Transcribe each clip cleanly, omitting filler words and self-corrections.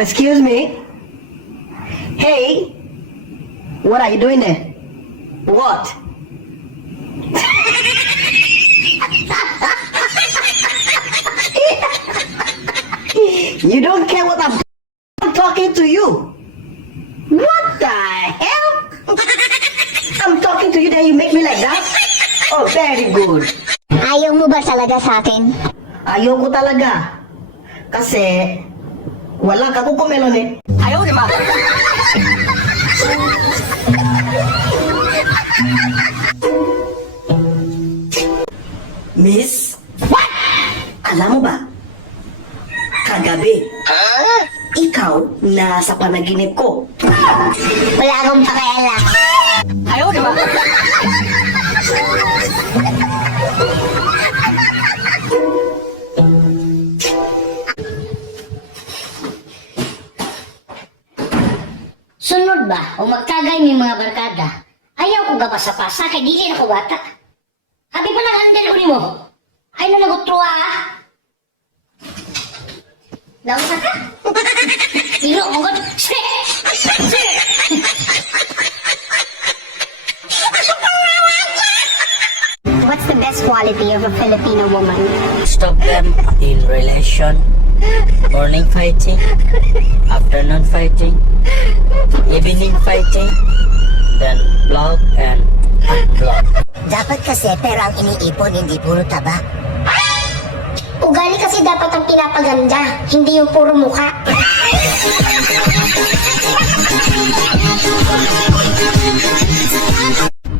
Excuse me? Hey, what are you doing there? What? You don't care what I'm talking to you. What the hell? I'm talking to you, then you make me like that? Oh, very good. Ayaw mo ba talaga sa akin? Ayoko talaga. Kasi, wala ka kukumelon eh. Ayaw, di ba? Miss? What? Alam mo ba? Kagabi. Ikaw nasa panaginip ko. Wala akong pakialam. Ayaw, di ba? Sunod ba o magkagay may mga barkada? Ayaw ko gapasa-pasa kay dili na ko bata. Habi pa nag-handle ko ni mo. Ay na nagutruwa ha? Lausa ka? Ilo mo god. What's the best quality of a Filipino woman? Stop them in relation, morning fighting, afternoon fighting, evening fighting, then block and unblock. Dapat kasi pera ang iniipon, hindi puro taba. Ugali kasi dapat ang pinapaganda, hindi yung puro mukha.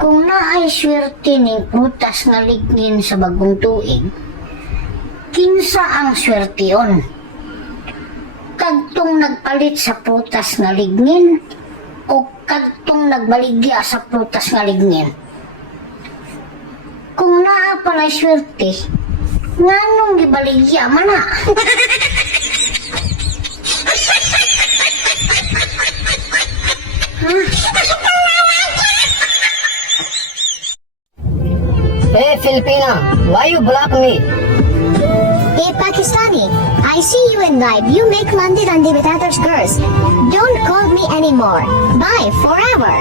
Kung naay swerte ning prutas nga lignin sa bagong tuig, kinsa ang swerteon? Kadtong nagpalit sa prutas nga lignin o kadtong nagbaligya sa prutas nga lignin? Kung naa pala swerte, nganong gibaligya man na? Hey, Filipina, why you block me? Hey Pakistani, I see you in live. You make Mandi Randi with others girls. Don't call me anymore. Bye forever.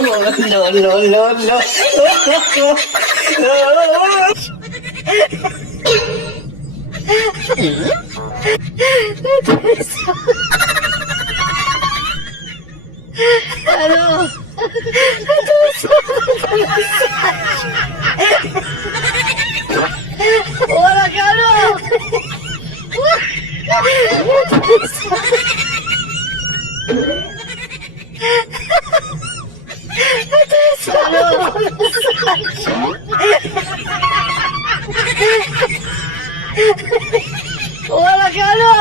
No. Wala ka no! Wala ka no!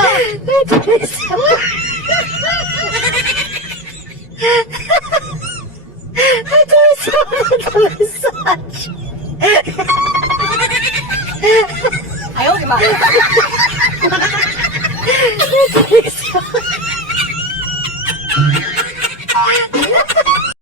Ayaw, di ba?